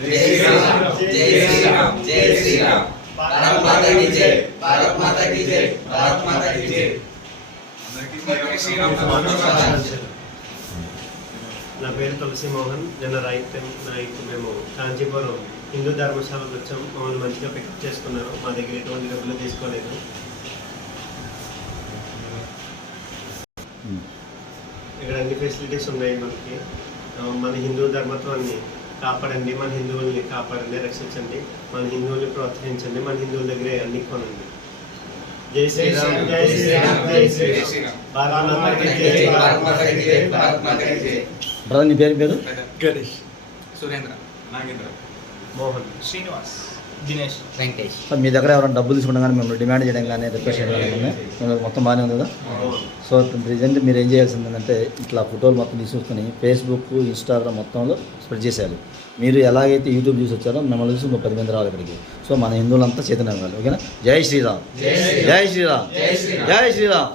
జై శ్రీరామ్ జై శ్రీరామ్ జై శ్రీరామ్ భారత్ మాతా కీ జై భారత్ మాతా కీ జై భారత్ మాతా కీ జై అందరికీ శ్రీరామ్ శుభాకాంక్షలు. నా పేరు తులసి మోహన్. నిన్న నైట్ మేము కాంచీపురం హిందూ ధర్మశాలకు వచ్చాం. మమ్మల్ని మంచిగా పికప్ చేసుకున్నారు. మా దగ్గర ఎటువంటి డబ్బులు తీసుకోలేదు. ఇక్కడ అన్ని ఫెసిలిటీస్ ఉన్నాయి మనకి. మన హిందూ ధర్మత్వాన్ని కాపాడండి, మన హిందువుల్ని కాపాడండి, రక్షించండి, మన హిందువుల్ని ప్రోత్సహించండి, మన హిందువుల దగ్గరే అన్ని కొనండి. జై శ్రీరామ్ జై శ్రీరామ్ జై శ్రీరామ్ భారత్ మాతా కీ జై భారత్ మాతా కీ జై భారత్ మాతా కీ జై. బ్రదర్ నీ పేరు? గణేష్, సురేంద్ర, నాగేంద్ర, మోహన్, శ్రీనివాస్, దినేష్, వెంకటేష్. మీ దగ్గర ఎవరైనా డబ్బులు తీసుకుంటాం కానీ మిమ్మల్ని డిమాండ్ చేయడం కానీ రిక్వెస్ట్ చేయడం కానీ మొత్తం బాగానే ఉంది కదా. సో ప్రెజెంట్ మీరు ఏం చేయాల్సింది ఏంటంటే ఇట్లా ఫోటోలు మొత్తం తీసుకొని ఫేస్బుక్, ఇన్స్టాగ్రామ్ మొత్తంలో స్ప్రెడ్ చేసేయాలి. మీరు ఎలాగైతే యూట్యూబ్ చూసి వచ్చారో మిమ్మల్ని చూసి 10 మంది రావాలి ఇక్కడికి. సో మన హిందువులంతా చైతన్యం ఇవ్వాలి. ఓకేనా? జై శ్రీరామ్ జై శ్రీరామ్ జై శ్రీరామ్.